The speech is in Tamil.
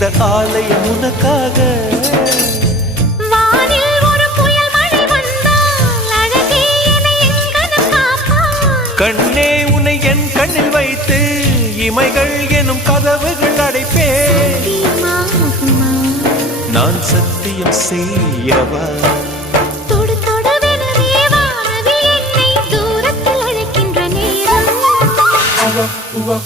இந்த ஆலயம் உனக்காக. வானில் ஒரு புயல் மழை வந்தால் அழகே என்னை எங்கனம் காப்பாய். கண்ணே உன்னை என் கண்ணில் வைத்து இமைகள் எனும் கதவுகள் அடைப்பேன். சத்தியமாகுமா? நான் சத்தியம் செய்யவா? தொடு தொடுவெனவே வானவில் என்னை தூரத்தில் அழைக்கின்ற நேரம். உவா